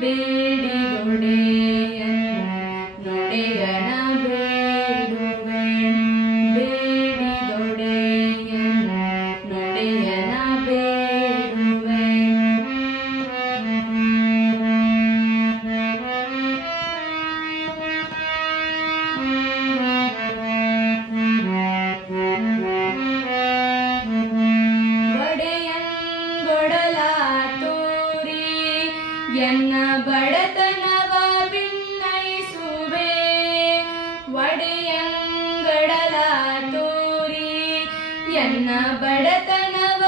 ಬೇಡ ಎನ್ನ ಬಡತನವ ಭಿನ್ನಯಿಸುವೆ ಒಡೆಯಂಗಡಲ ತೋರಿ ಎನ್ನ ಬಡತನವ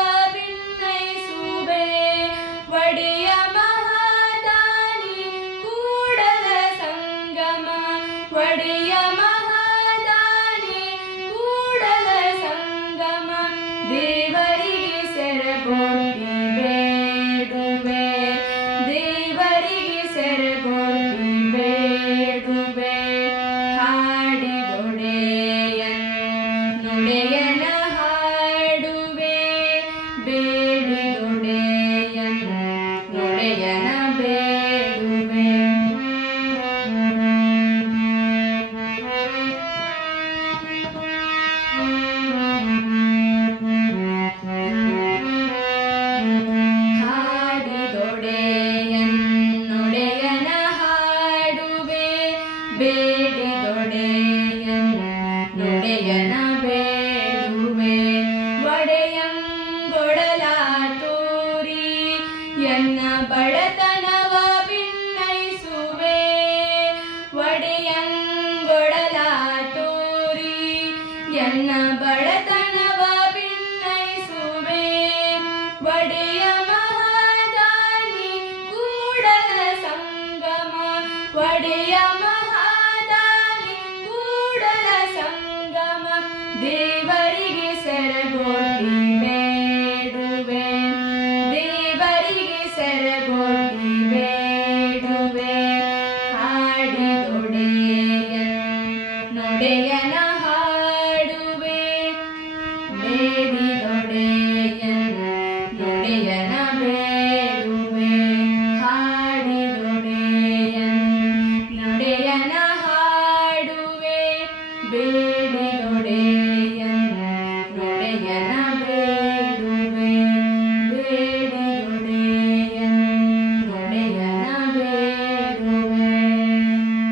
ಬೇಡುವೆ ಒಡೆಯಂಗೊಡಲಾಟೂರಿ ಎನ್ನ ಬಡತನ ದೇವರಿಗೆ ಸೆರಗೋಡಿ ಬೇಡುವೆ. ದೇವರಿಗೆ ಸೆರಗೋಡಿ ಬೇಡುವೆ. ಹಾಡಿ ಒಡೆಯ ನೊಡೆಯನ ಹಾಡುವೆ. ಬೇಡಿ ಒಡೆಯ ನೊಡೆಯನ ಬೇಡುವೆ. ಹಾಡಿ ಒಡೆಯ ನೊಡೆಯನ ಹಾಡುವೆ. ಬೇ